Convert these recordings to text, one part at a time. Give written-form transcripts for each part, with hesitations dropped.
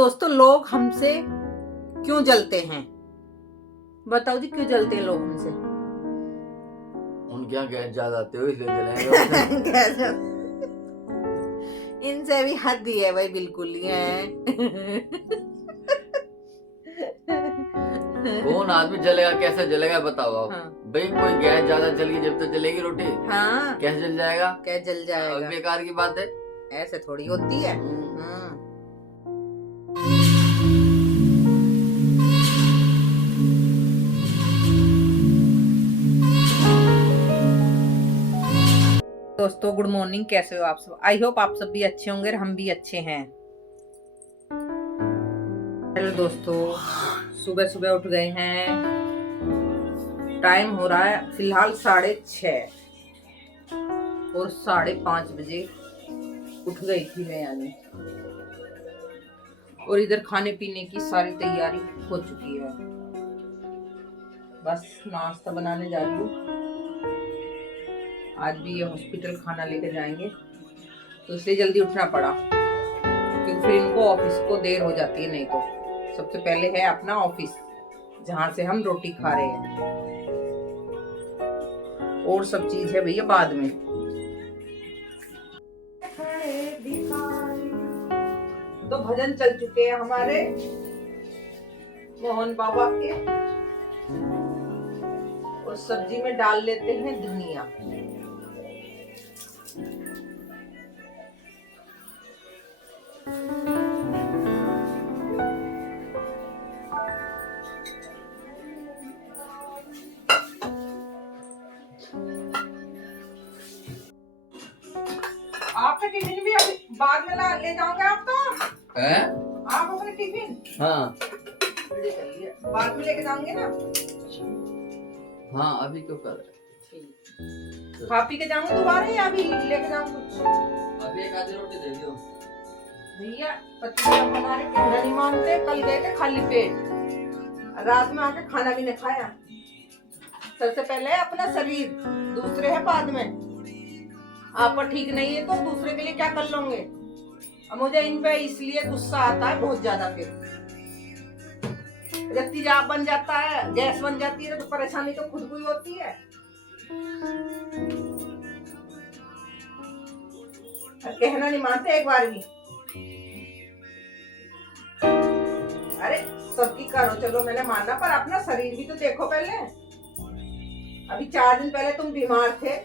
दोस्तों, लोग हमसे क्यों जलते हैं? बताओ जी, क्यों जलते हैं लोग हमसे? उनके यहाँ गैस ज्यादा आते हो इसलिए जलेंगे। कैसे? इनसे भी हद ही है भाई, बिल्कुल ही है। कौन आदमी जलेगा, कैसे जलेगा बताओ आप। हाँ। भाई कोई गैस ज्यादा जलेगी जब तक जलेगी रोटी। हाँ, कैसे जल जाएगा? कैसे जल जाएगा? बेकार की बात है। ऐसे थोड़ी होती है। दोस्तों, गुड मॉर्निंग। कैसे हो आप सब? आई होप आप सब भी अच्छे होंगे और हम भी अच्छे हैं। हेलो दोस्तों, सुबह सुबह उठ गए हैं। टाइम हो रहा है फिलहाल 6:30 और 5:30 बजे उठ गई थी मैं, यानी। और इधर खाने पीने की सारी तैयारी हो चुकी है। बस नाश्ता बनाने जा रही हूँ। आज भी ये हॉस्पिटल खाना लेके जाएंगे, तो इसलिए जल्दी उठना पड़ा, क्योंकि फिर इनको ऑफिस को देर हो जाती है। नहीं तो सबसे पहले है अपना ऑफिस, जहां से हम रोटी खा रहे हैं, और सब चीज है भैया बाद में। तो भजन चल चुके हैं हमारे मोहन बाबा के, और सब्जी में डाल लेते हैं धनिया। आपका टिफिन भी अभी बाद में ले जाओगे आप? तो है? आप अपने टिफिन? हाँ बाद में लेके जाओगे ना? हाँ, अभी क्यों कर रहे? खा पी के जाऊंगा दोबारा, या अभी लेके जाऊं कुछ? अभी एक आधी रोटी दे दियो भैया। पति हमारे कहना नहीं मानते। कल गए थे खाली पेट, रात में आके खाना भी नहीं खाया। सबसे पहले है अपना शरीर, दूसरे है बाद में। आपका ठीक नहीं है तो दूसरे के लिए क्या कर लोगे? अब मुझे इन पे इसलिए गुस्सा आता है बहुत ज्यादा। फिर जब तेजाब बन जाता है, गैस बन जाती है, तो परेशानी तो खुद को ही होती है। कहना नहीं मानते एक बार भी। अरे सबकी करो, चलो मैंने माना, पर अपना शरीर भी तो देखो पहले। अभी 4 दिन पहले तुम बीमार थे।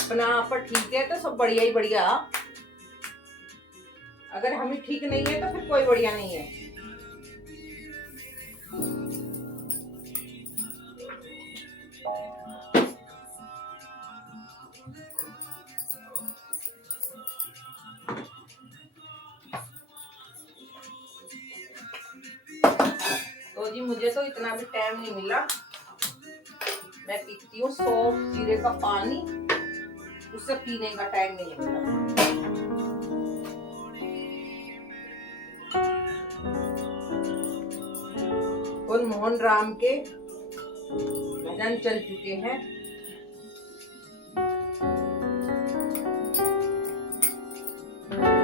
अपना आप ठीक है तो सब बढ़िया ही बढ़िया। अगर हम ही ठीक नहीं है तो फिर कोई बढ़िया नहीं है। तो जी मुझे तो इतना भी टाइम नहीं मिला। मैं पीती हूँ सौंफ जीरे का पानी, उससे पीने का टाइम नहीं मिला। और मोहन राम के भजन चल चुके हैं।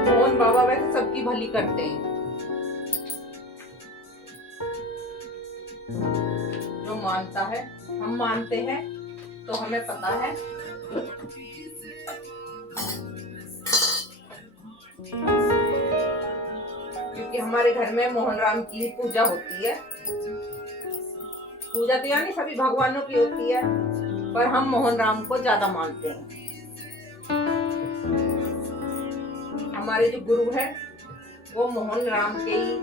मोहन बाबा वैसे सबकी भली करते हैं। जो मानता है, हम मानते हैं, तो हमें पता है। क्योंकि हमारे घर में मोहन राम की पूजा होती है। पूजा तो यानी सभी भगवानों की होती है, पर हम मोहन राम को ज्यादा मानते हैं। हमारे जो गुरु है वो मोहन राम के ही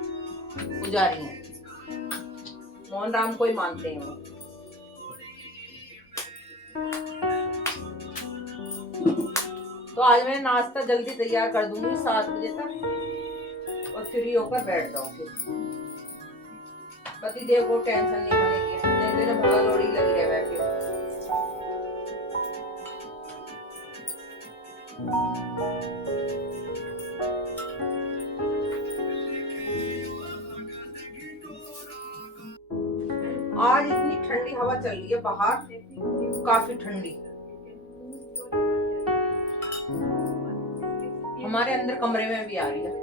पुजारी हैं। मोहन राम को ही मानते हैं वो। तो आज मैं नाश्ता जल्दी तैयार कर दूंगी 7 बजे तक, और फ्री होकर बैठ जाऊंगी। पति देव को टेंशन नहीं होने की, नहीं तो भगा दौड़ी लगी रहे बैठे। आज इतनी ठंडी हवा चल रही है बाहर, काफी ठंडी। हमारे अंदर कमरे में भी आ रही है।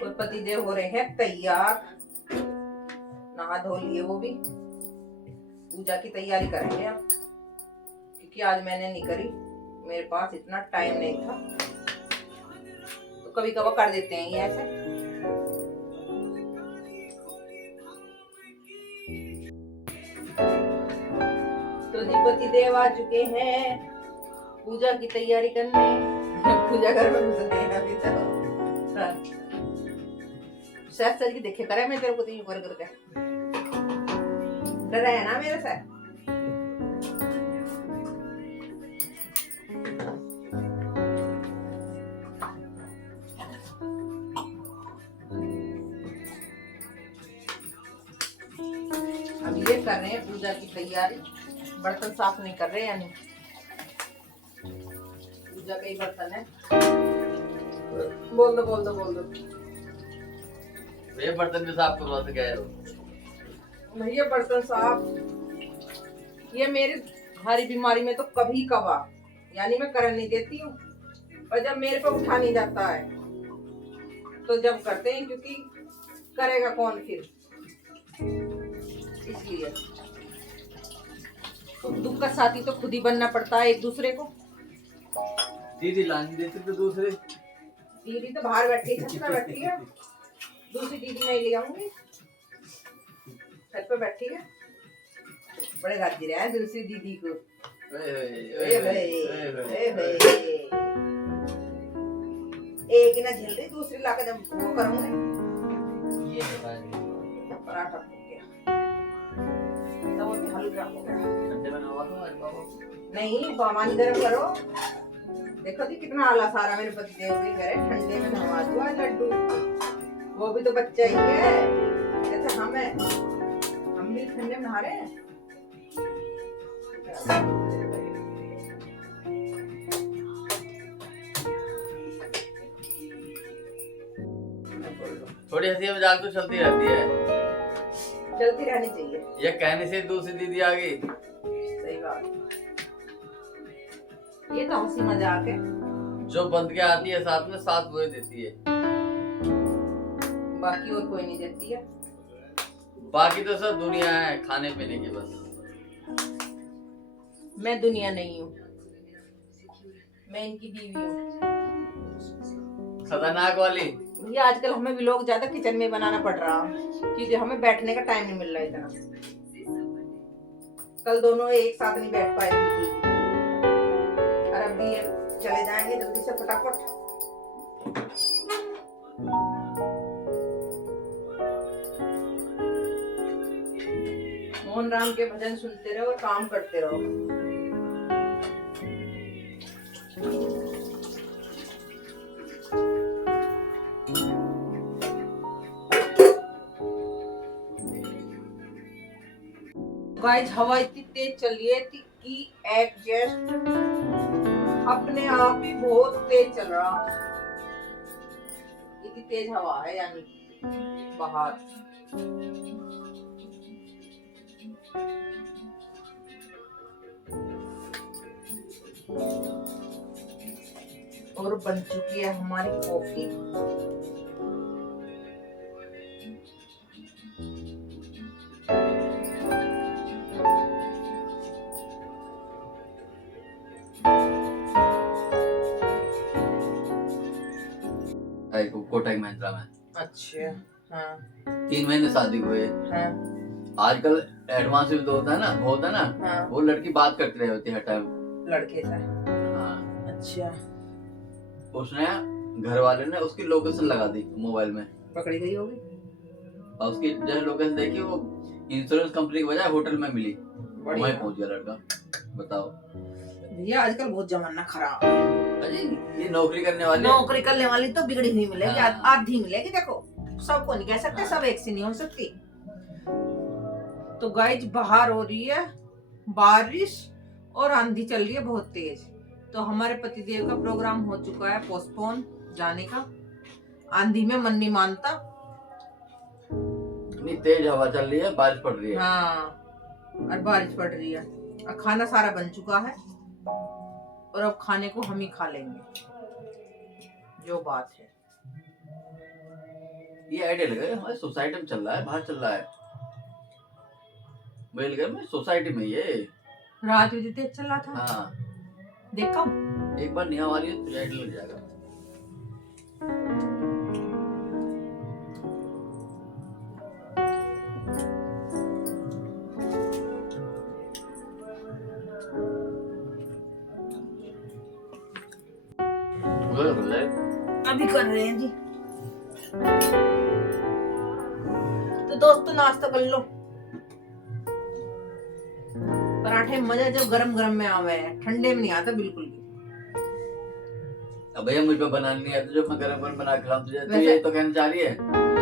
और पतिदेव हो रहे हैं तैयार, नहा धो लिए वो भी, पूजा की तैयारी करेंगे अब, क्योंकि आज मैंने नहीं करी, मेरे पास इतना टाइम नहीं था, तो कभी कभी कर देते हैं ये ऐसे। तो दीपति देव आ चुके हैं पूजा की तैयारी करने। पूजा घर में घुस गए हैं अभी तो। शायद सर की देखे करे मैं तेरे को तो यूं कर करके डरा है ना मेरे से। अब ये कर रहे हैं पूजा की तैयारी, बर्तन साफ नहीं कर रहे, यानी पूजा का ही बर्तन है। बोल दो बोल दो बोल दो। ये बर्तन भी साफ करवा के गए हो भैया? बर्तन साफ ये मेरी भारी बीमारी में तो कभी कभार, यानी मैं कर नहीं देती हूँ, और जब मेरे पे उठा नहीं जाता है तो जब करते हैं, क्योंकि करेगा कौन फिर, इसलिए तो दुख का साथी तो खुद ही बनना पड़ता है एक दूसरे को। दीदी लाने देते तो दूसरे, दीदी तो बाहर बैठी है, छत पे बैठी है, दूसरी दीदी नहीं ले आऊंगी, छत पे बैठी है, बड़े राजी रहे हैं दूसरी दीदी को। एक ही ना झेल रही, दूसरी लाकर जब वो करूंगी, ये पराठा हो गया तो वो भी हल्का हो गया। ठंडे में नहा दो आज बाबा। नहीं पानी गर्म करो, देखो जी कितना आला सारा मेरे पति देव भी करे, ठंडे में नहा दो आज लड्डू, वो भी तो बच्चा ही है जैसे हम है, हम भी ठंडे में नहा रहे हैं। थोड़ी हंसी मजाक तो चलती रहती है, चलती रहनी चाहिए। ये कहने से दूसरी दीदी आ गई। सही बात, ये तो हंसी मजाक है। जो बंद के आती है साथ में 7 बुरे देती है, बाकी और कोई नहीं देती है। बाकी तो सब दुनिया है खाने पीने की बस। मैं दुनिया नहीं हूँ, मैं इनकी बीवी हूँ। खतरनाक वाली। ये आजकल हमें भी लोग ज्यादा किचन में बनाना पड़ रहा है, क्योंकि हमें बैठने का टाइम नहीं मिल रहा इतना। कल दोनों एक साथ नहीं बैठ पाए बिल्कुल भी, और अब ये चले जाएंगे जल्दी से फटाफट। मोहन राम के भजन सुनते रहो और काम करते रहो। गाइस हवा इतनी तेज चल रही है कि एडजस्ट अपने आप ही बहुत तेज चल रहा, इतनी तेज हवा है यानी बाहर। और बन चुकी है हमारी कॉफी। कोटक महिंद्रा में। अच्छा हाँ 3 महीने शादी हुए। हाँ आजकल एडवांस भी तो होता है ना हाँ। वो लड़की बात करती रही होती है हर टाइम लड़के से। हाँ। अच्छा उसने घर वाले ने उसकी लोकेशन लगा दी मोबाइल में, पकड़ी गई होगी, और उसकी जब लोकेशन देखी वो इंश्योरेंस कंपनी की बजाय होटल में मिली, वहीं पहुंच गया लड़का। बताओ भैया आजकल बहुत जमाना खराब है। अरे ये नौकरी करने वाली तो बिगड़ी हुई मिलेगी, हाँ। आधी मिलेगी। देखो सबको नहीं कह सकते, सब एक सी नहीं हो सकती। तो गाइस बाहर हो रही है बारिश और आंधी चल रही है बहुत तेज, तो हमारे पतिदेव का प्रोग्राम हो चुका है पोस्टपोन जाने का। आंधी में मन नहीं मानता। इतनी तेज हवा चल रही है, बारिश पड़ रही है। हाँ, और बारिश पड़ रही है और खाना सारा बन चुका है और अब खाने को हम ही खा लेंगे, जो बात है। ये आइडिया लगा हमारे सोसाइटी में चल रहा है, बाहर चल रहा है। मुझे लगा मैं सोसाइटी में ये रात में तेज चल रहा था। हाँ, देखा एक बार निहा वाली तो आइडिया लग जाएगा। अभी कर रहे हैं जी। तो दोस्तों नाश्ता कर लो। पराठे मजा जब गरम गरम में आवे, ठंडे में नहीं आता बिल्कुल भी। अब भैया मुझ पे बनानी नहीं आती, जो मैं गरम गरम बना के खिलाऊं तुझे, तो वैसे- ये तो कहना चाह रही है।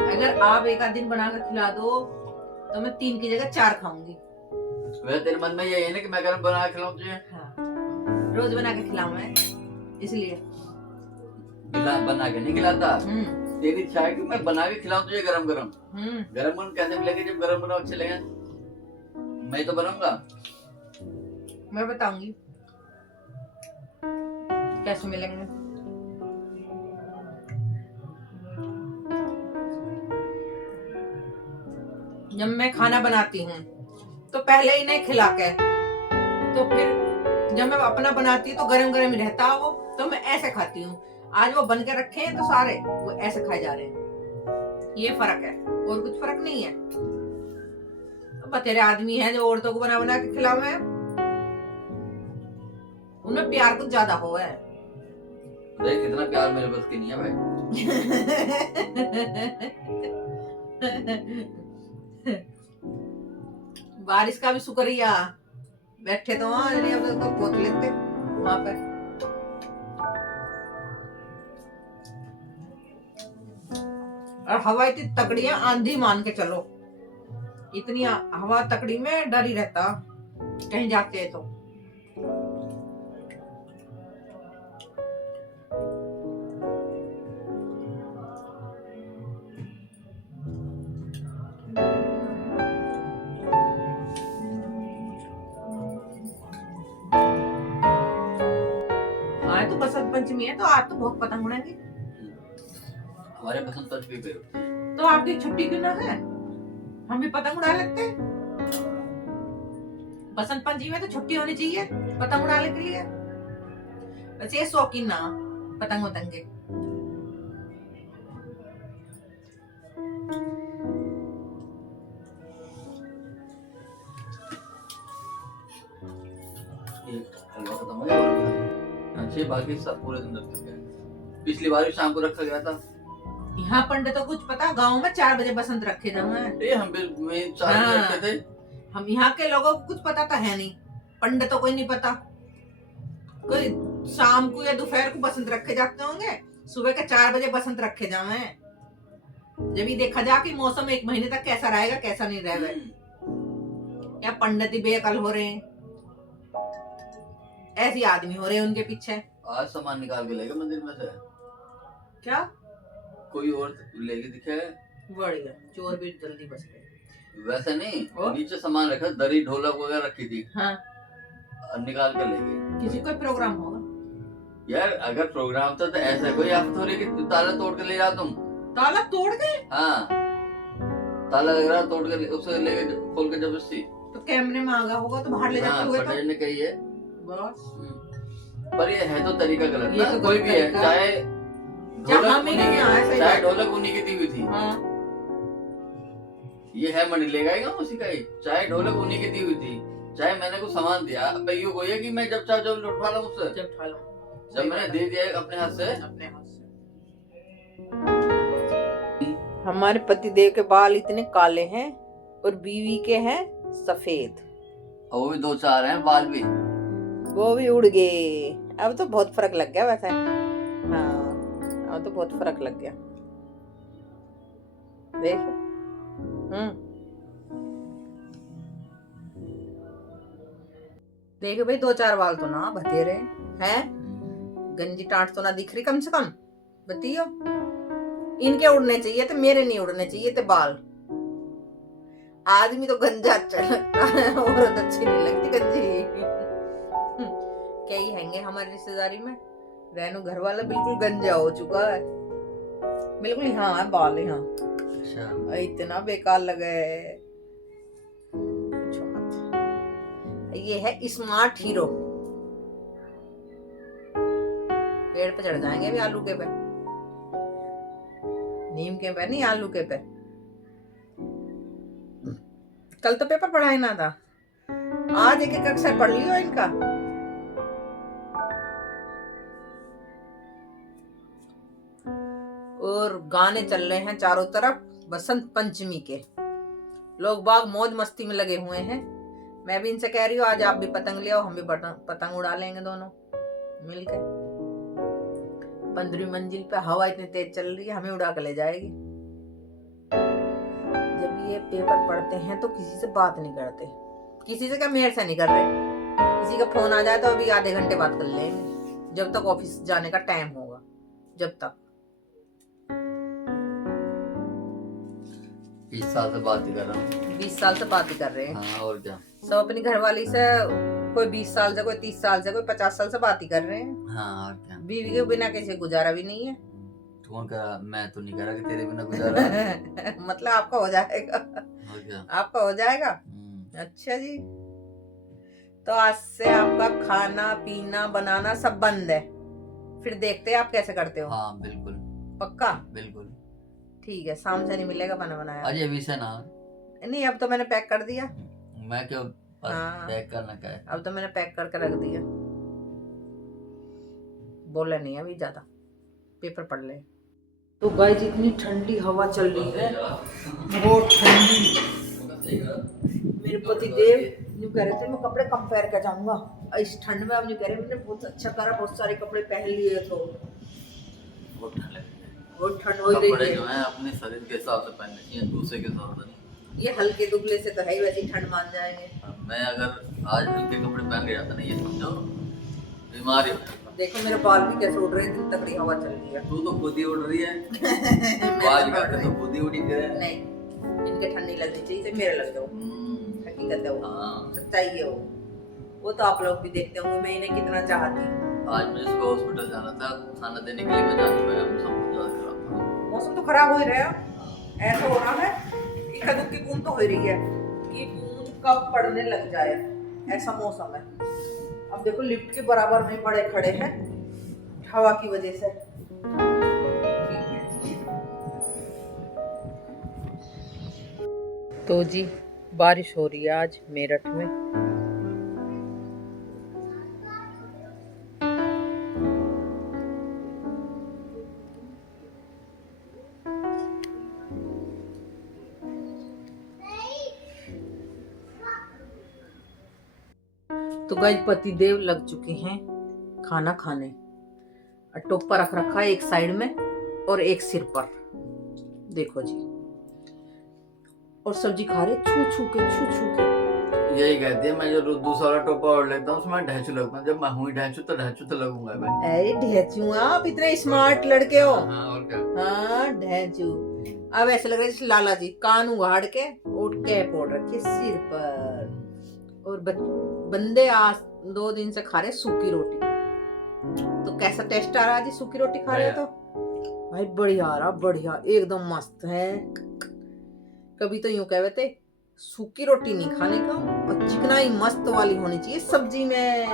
अगर आप एक आध दिन बना कर खिला दो तो मैं 3 की जगह 4 खाऊंगी। वैसे तेरे मन में ये है ना कि मैं गरम बना के खिलाऊं तुझे? हाँ, रोज बना के खिलाऊं मैं, इसलिए। बना के नहीं खिलाता। तेरी इच्छा है कि मैं बना के खिलाऊं तुझे गरम गरम। गरम गरम कैसे मिलेंगे जब गरम गरम अच्छे लगे? मैं तो बनाऊंगा। मैं बताऊंगी कैसे मिलेंगे। जब मैं खाना बनाती हूँ तो पहले ही नहीं खिला के, तो फिर जब मैं अपना बनाती हूँ तो गरम गरम ही रहता वो, तो मैं ऐसे खाती हूँ। आज वो बन के रखे हैं तो सारे वो ऐसे खाए जा रहे हैं। ये फर्क है, और कुछ फर्क नहीं है। बतेरे आदमी हैं जो औरतों को बना बना के खिलावे, उनमें प्यार कुछ ज्यादा हो है। देख इतना प्यार मेरे बस की नहीं है भाई। बारिश का भी शुक्रिया, बैठे तो वहां तो पोत लेते वहां पे। और हवा इतनी तकड़ी है, आंधी मान के चलो। इतनी हवा तकड़ी में डर ही रहता कहीं जाते हैं तो। आज तो बसंत पंचमी है, तो आज तो बहुत पतंग उड़ेंगे। हमारे बसंत पंचमी पे तो आपकी छुट्टी क्यों ना है? हम भी पतंग उड़ा लेते हैं। बसंत पंचमी में तो छुट्टी होनी चाहिए पतंग उड़ाने के लिए। वैसे ये शौकीन ना पतंग उतंगे। ये हलवा खत्म हो गया। अच्छे बाकी सब पूरे दिन रख गए। पिछली बार भी शाम को रखा गया था। यहाँ पंडितों को कुछ पता, गांव में 4 बजे बसंत रखे जाए। हम भी 4 बजे रखते थे। हम यहाँ के लोगों को कुछ पता तो है नहीं, पंडितों को ही नहीं पता। कोई शाम को या दोपहर को बसंत रखे जाते होंगे, सुबह के 4 बजे बसंत रखे जाए। जब ये देखा जा कि मौसम 1 महीने तक कैसा रहेगा कैसा नहीं रहेगा। या पंडित ही बेअकल हो रहे हैं, ऐसे आदमी हो रहे हैं उनके पीछे। आज सामान निकाल के लेगा मंदिर में से। क्या कोई और लेके दिखे? बढ़िया, चोर भी जल्दी बच गए। वैसे नहीं, नीचे सामान रखा, दरी ढोलक वगैरह रखी थी। हाँ, निकाल कर ले गई। किसी कोई प्रोग्राम होगा यार अगर प्रोग्राम था तो ऐसा कोई आप थोड़ी कि ताला तोड़ के ले जाओ तुम। ताला तोड़ के? हाँ, ताला लग रहा तोड़ के उसे ले खोल के जबरदस्ती। तो कैमरे में आगा होगा तो बाहर ले जाते हुए तो ने कही है बस। पर ये है तो तरीका गलत ये ना। तो कोई भी है, चाहे ढोलक उन्हीं की दी हुई थी। हाँ। ये है मनी लेगा ही उसी का ही, चाहे ढोलक उन्हीं की दी हुई थी, चाहे मैंने कुछ सामान दिया। अब ये कोई है कि मैं जब चाहे जब लुटवा लूं उससे? जब मैंने दे दिया अपने हाथ से। हमारे पतिदेव के बाल इतने काले हैं और बीवी के हैं सफेद, और वो भी 2-4 हैं बाल भी, वो भी उड़ गए। अब तो बहुत फर्क लग गया वैसे। हाँ, अब तो बहुत फर्क लग गया। देख देखो भाई, 2-4 बाल तो ना बतेरे हैं। गंजी टाट तो ना दिख रही कम से कम, बताइयो। इनके उड़ने चाहिए थे, मेरे नहीं उड़ने चाहिए थे बाल। आदमी तो गंजा अच्छा लगता है, औरत अच्छी नहीं लगती गंजी। क्या ही हैंगे हमारी रिश्तेदारी में, रेनू घर वाला बिल्कुल गंजा हो चुका है, बिल्कुल यहाँ है बाल यहाँ। अच्छा। इतना बेकार लगे। ये है स्मार्ट हीरो। पेड़ पे चढ़ जाएंगे अभी आलू के पे, नीम के पे नहीं, आलू के पे। कल तो पेपर पढ़ाई ना था, आज एक एक अक्षर पढ़ लियो इनका। और गाने चल रहे हैं चारों तरफ बसंत पंचमी के, लोग बाग मौज मस्ती में लगे हुए हैं। मैं भी इनसे कह रही हूँ आज आप भी पतंग ले आओ, हम भी पतंग उड़ा लेंगे दोनों मिलकर। 15वीं मंजिल पे हवा इतनी तेज चल रही है, हमें उड़ा के ले जाएगी। जब ये पेपर पढ़ते हैं तो किसी से बात नहीं करते, किसी से क्या मेरे से नहीं कर रहे। किसी का फोन आ जाए तो अभी आधे घंटे बात कर लेंगे, जब तक ऑफिस जाने का टाइम होगा, जब तक। 20 साल से बात ही कर रहा हूँ। 20 साल से बात ही कर रहे हैं। हाँ, और क्या। सब अपनी घरवाली से, कोई 20 साल से, कोई 30 साल से, कोई 50 साल से बात ही कर रहे हैं। हाँ, और क्या। बीवी के बिना कैसे गुजारा भी नहीं है। कौन करा? मैं तो नहीं करा कि तेरे बिना गुजारा। मतलब आपका हो जाएगा। और क्या। आपका हो जाएगा। अच्छा जी, तो आज से आपका खाना पीना बनाना सब बंद है, फिर देखते हैं आप कैसे करते हो। हाँ बिल्कुल। पक्का? बिल्कुल। ठीक है, शाम से नहीं मिलेगा बना बनाया। अजय विषय ना। नहीं, अब तो मैंने पैक कर दिया। मैं क्यों हाँ, पैक करना क्या है? अब तो मैंने पैक करके रख दिया। बोला नहीं अभी ज्यादा, पेपर पढ़ ले। तो गाइस इतनी ठंडी हवा चल रही है, बहुत ठंडी। मेरे पति देव यूँ कह रहे थे मैं कपड़े कम पहन के जाऊंगा इस ठंड में। अब यूँ कह रहे मैंने बहुत अच्छा करा, बहुत सारे कपड़े पहन लिए। तो बहुत ठंड लगती है। बहुत ठंड हो रही कपड़े है। जो हैं अपने शरीर के हिसाब से पहनने चाहिए, दूसरे के हिसाब से नहीं। ये हल्के दुबले से तो है ही, वैसे ही ठंड मान जाएंगे। मैं अगर आज हल्के कपड़े पहन के जाता ना, ये समझो बीमारी हो जाती। देखो मेरे बाल भी कैसे उड़ रहे हैं, इतनी तगड़ी हवा चल रही है। तू तो खुद ही उड़ रही है। मैं बाल तो का तो खुद ही उड़ी फिर। नहीं, इनके ठंडी लगनी चाहिए तो मेरे लग जाओ। हकीकत है वो। हाँ। सच्चाई है वो तो आप लोग भी देखते होंगे मैं इन्हें कितना चाहती हूँ। आज मैं इसको हॉस्पिटल जाना था, खाना देने के लिए मैं जा नहीं पाया, मौसम बहुत ज्यादा खराब था। मौसम तो खराब हो ही रहा है, ऐसा हो रहा है इक्का दुक्की बूंद तो हो रही है कि बूंद कब पड़ने लग जाए, ऐसा मौसम है। अब देखो लिफ्ट के बराबर में बड़े खड़े हैं हवा की वजह से। तो जी बारिश हो रही है आज मेरठ में। तो गाइस पति देव लग चुके हैं खाना खाने। टोपा रख रखा है एक साइड में और एक सिर पर, देखो जी। और सब्जी खा रहे छू छू के। यही कहती है, मैं जो दूसरा वाला टोपा ओढ़ लेता हूँ उसमें ढैंचू लगता हूँ। जब मैं हुई ढैंचू तो लगूंगा मैं। अरे ढेंचू, आप इतने स्मार्ट लड़के हो। हाँ, और क्या। हाँ ढेंचू। अब ऐसे लग रहा है जैसे लाला जी कान उगाड़ के और कैप ओढ़ रखी सिर पर। और बंदे आज 2 दिन से खा रहे सूखी रोटी। तो कैसा टेस्ट आ रहा है जी सूखी रोटी खा रहे हो तो? भाई बढ़िया आ रहा, बढ़िया एकदम मस्त है। कभी तो यूं कहते थे सूखी रोटी नहीं खाने का, और चिकनाई मस्त वाली होनी चाहिए सब्जी में।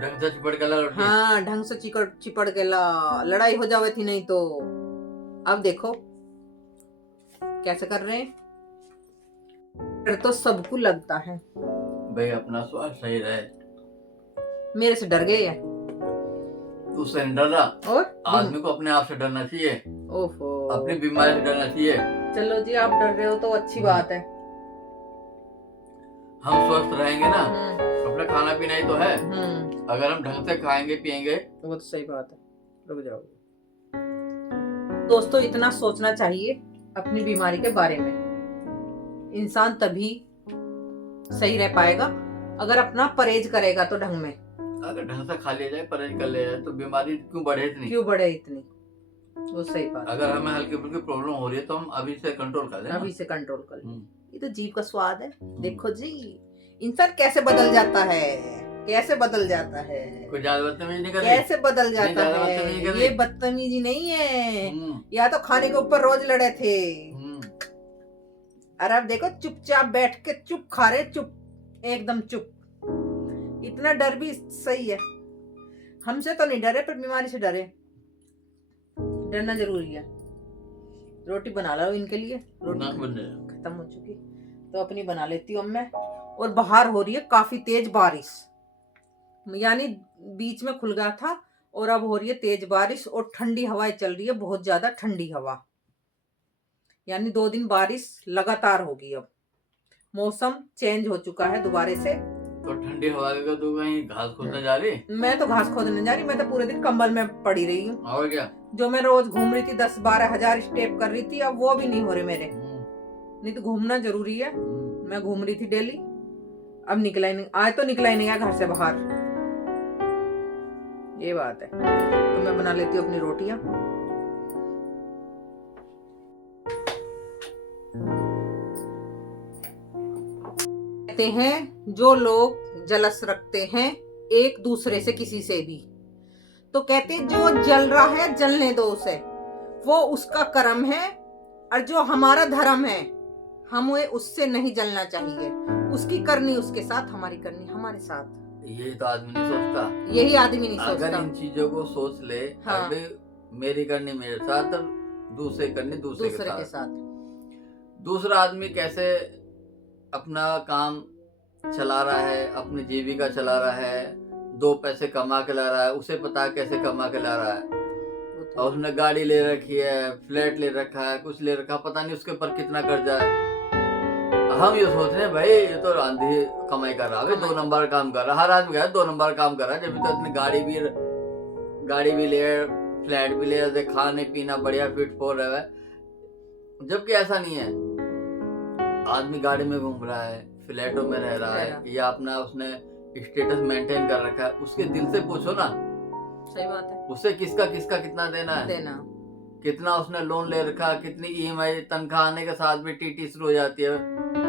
ढंग से चिपड़ के ला रोटी। हाँ ढंग से चिपड़ के ला, लड़ाई हो जावे थी नहीं तो। अब देखो कैसे कर रहे हैं। डर तो सबको लगता है भाई, अपना स्वास्थ्य सही रहे। मेरे से डर गए है। तू से नहीं डर रहा, और आदमी को अपने आप से डरना चाहिए, ओफो, अपनी बीमारी से डरना चाहिए। चलो जी आप डर रहे हो तो अच्छी बात है। हम स्वस्थ रहेंगे ना, अपना खाना पीना ही तो है। अगर हम ढंग से खाएंगे पिएंगे। वो तो सही बात है। रुक जाओ दोस्तों, इतना सोचना चाहिए अपनी बीमारी के बारे में। इंसान तभी सही रह पाएगा अगर अपना परहेज करेगा तो ढंग में। अगर ढंग से खा लिया जाए, परहेज कर लिया जाए, तो बीमारी क्यों बढ़े इतनी? क्यों बढ़े इतनी, वो सही बात। अगर हमें हल्की फुल्की प्रॉब्लम हो रही है तो हम अभी से कंट्रोल कर लें, अभी से कंट्रोल कर लें। ये तो जीव का स्वाद है। देखो जी, इंसान कैसे बदल जाता है, कैसे बदल जाता है, कोई ज्यादा बदतमीजी नहीं कर कैसे बदल जाता ज्यादा है। बदतमीजी कर ये बदतमीजी नहीं है, या तो खाने के ऊपर रोज लड़े थे, और अब देखो चुपचाप बैठ के चुप खा रहे, चुप, एकदम चुप। इतना डर भी सही है। हमसे तो नहीं डरे, पर बीमारी से डरे। डरना जरूरी है। रोटी बना लो इनके लिए, रोटी खत्म हो चुकी तो अपनी बना लेती हूँ मैं। और बाहर हो रही है काफी तेज बारिश, यानी बीच में खुल गया था और अब हो रही है तेज बारिश, और ठंडी हवाएं चल रही है, बहुत ज्यादा ठंडी हवा। यानी 2 दिन बारिश लगातार होगी। अब मौसम चेंज हो चुका है दोबारा से। तो ठंडी हवा का तू कहीं घास खोदने जा रही? मैं तो घास खोदने जा रही, मैं तो पूरे दिन कंबल में पड़ी रही हूँ। और क्या? जो मैं रोज घूम रही थी, 10-12 हजार स्टेप कर रही थी, अब वो भी नहीं हो रहे मेरे। नहीं तो घूमना जरूरी है। मैं घूम रही थी डेली, अब निकला ही नहीं, आज तो निकला ही नहीं है घर से बाहर। ये बात है। तो मैं बना लेती हूँ अपनी रोटियां। कहते हैं जो लोग जलस रखते हैं एक दूसरे से, किसी से भी, तो कहते हैं जो जल रहा है जलने दो उसे, वो उसका कर्म है, और जो हमारा धर्म है हमें उससे नहीं जलना चाहिए। उसकी करनी उसके साथ, हमारी करनी हमारे साथ। ये तो आदमी नहीं सोचता। यही आदमी नहीं सोचता। अगर इन चीजों को सोच ले, हाँ। अभी मेरी करनी मेरे साथ, दूसरे करनी दूसरे के साथ। दूसरा आदमी कैसे अपना काम चला रहा है, अपनी जीविका चला रहा है, 2 पैसे कमा के ला रहा है, उसे पता है कैसे कमा के ला रहा है। और उसने गाड़ी ले रखी है, फ्लैट ले रखा है, कुछ ले रखा, पता नहीं उसके ऊपर कितना कर्जा है। हम ये सोच रहे हैं भाई ये तो आंधी कमाई कर रहा है, 2 नंबर काम कर रहा है। हर आदमी कह 2 नंबर काम कर रहा है, जब तो इतनी गाड़ी भी ले, फ्लैट भी ले, खाने पीना बढ़िया फिट फोर रहा है। जबकि ऐसा नहीं है। आदमी गाड़ी में घूम रहा है, फ्लैटों में रह रहा है, या अपना उसने स्टेटस मेंटेन कर रखा है। उसके दिल से पूछो ना, सही बात है, उसे किसका कितना देना है, कितना उसने लोन ले रखा, कितनी ईएमआई, तनख्वाह आने के साथ भी टीटी शुरू हो जाती है,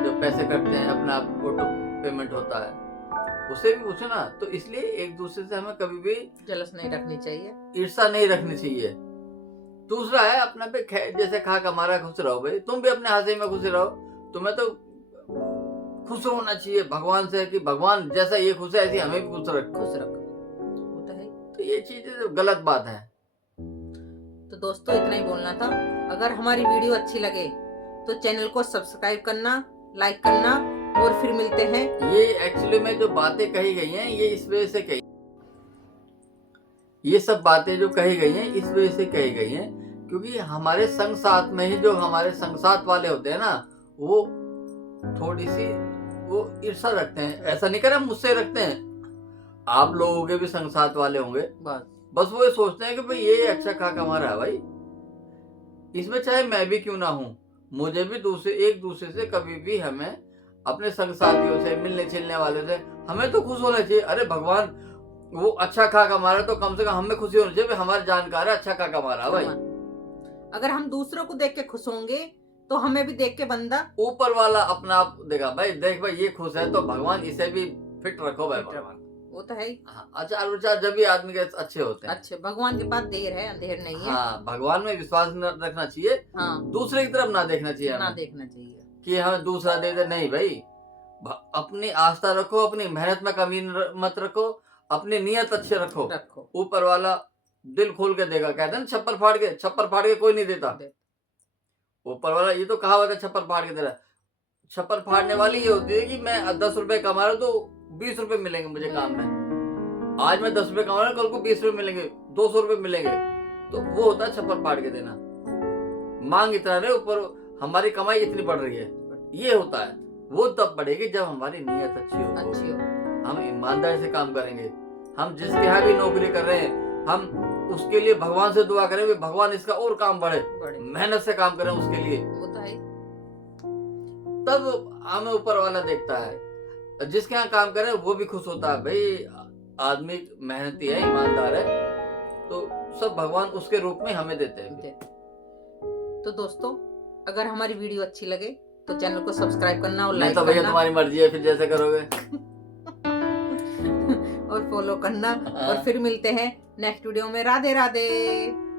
जब पैसे कटते हैं अपना ऑटो पेमेंट होता है, उसे भी पूछो ना। तो इसलिए एक दूसरे से हमें कभी भी जलस नहीं रखनी चाहिए, ईर्ष्या नहीं रखनी चाहिए। दूसरा है अपना पे जैसे खा कमारा खुश रहो भाई, तुम भी अपने हंसी में खुश रहो। तुम्हें तो खुश होना चाहिए भगवान से, कि भगवान जैसा ये खुश है ऐसे हमें भी खुश रख। वो तो है। तो ये चीजें गलत बात है। तो दोस्तों इतना ही बोलना था। अगर हमारी वीडियो अच्छी लगे तो चैनल को सब्सक्राइब करना, लाइक करना, और फिर मिलते हैं। ये एक्चुअली में जो बातें कही गई हैं ये इस वजह से कही, ये सब बातें जो कही गई हैं इस वजह से कही गई हैं क्योंकि हमारे संग साथ में ही जो हमारे संग साथ वाले होते हैं ना, वो थोड़ी सी वो ईर्ष्या रखते हैं। ऐसा नहीं कर मुझसे रखते हैं, आप लोगों के भी संग साथ वाले होंगे। बस वो ये सोचते हैं कि भाई ये अच्छा खा कमा रहा है भाई, इसमें चाहे मैं भी क्यों ना हूं, मुझे भी एक दूसरे से कभी भी हमें अपने संग साथियों से, मिलने चिलने वाले से हमें तो खुश होना चाहिए। अरे भगवान वो अच्छा खा कमा रहा है तो कम से कम हमें खुशी होनी चाहिए, हमारे जानकार है अच्छा खा कमा रहा है भाई। अगर हम दूसरों को देख के खुश होंगे तो हमें भी देख के बंदा ऊपर वाला अपना आप देखा, भाई देख भाई ये खुश है तो भगवान इसे भी फिट रखो भाई भगवान। वो तो है ही। अच्छा विचार जब भी आदमी के अच्छे होते हैं, अच्छे, भगवान के पास देर है अंधेर नहीं है। हाँ, भगवान में विश्वास रखना चाहिए। हाँ, दूसरे की तरफ ना देखना चाहिए, ना देखना चाहिए कि हमें दूसरा दे दे, नहीं भाई। अपनी आस्था रखो, अपनी मेहनत में कमी मत रखो, अपनी नियत अच्छे रखो। ऊपर वाला दिल खोल के देगा। कहते हैं छप्पर फाड़ के कोई नहीं देता। ऊपर वाला ये तो कहावत है, छप्पर फाड़ के दे रहा। छप्पर फाड़ने वाली ये होती है कि मैं 10 रुपए कमा रहा हूँ तो 20 रुपए मिलेंगे मुझे काम में। आज मैं 10 रुपए कमा रहा हूँ, कल को 20 रुपए मिलेंगे, 200 रुपए मिलेंगे। तो वो होता है छप्पर फाड़ के देना। मांग इतना रहे, ऊपर हमारी कमाई इतनी बढ़ रही है, ये होता है। वो तब बढ़ेगी जब हमारी नीयत अच्छी हो, हम ईमानदारी से काम करेंगे। हम जिसके यहाँ भी नौकरी कर रहे हैं, हम उसके लिए भगवान से दुआ करें, भगवान इसका और काम बढ़े, मेहनत से काम करें उसके लिए। वो तो है, तब हमें ऊपर वाला देखता है। जिसके यहाँ काम करें वो भी खुश होता है, भाई आदमी मेहनती है, ईमानदार है, तो सब भगवान उसके रूप में हमें देते हैं। तो दोस्तों, अगर हमारी वीडियो अच्छी लगे तो चैनल को सब्सक्राइब करना और नहीं लाइक तो भैया करना तुम्हारी मर्जी है, फिर जैसे करोगे। और फॉलो करना। और फिर मिलते हैं नेक्स्ट वीडियो में। राधे राधे।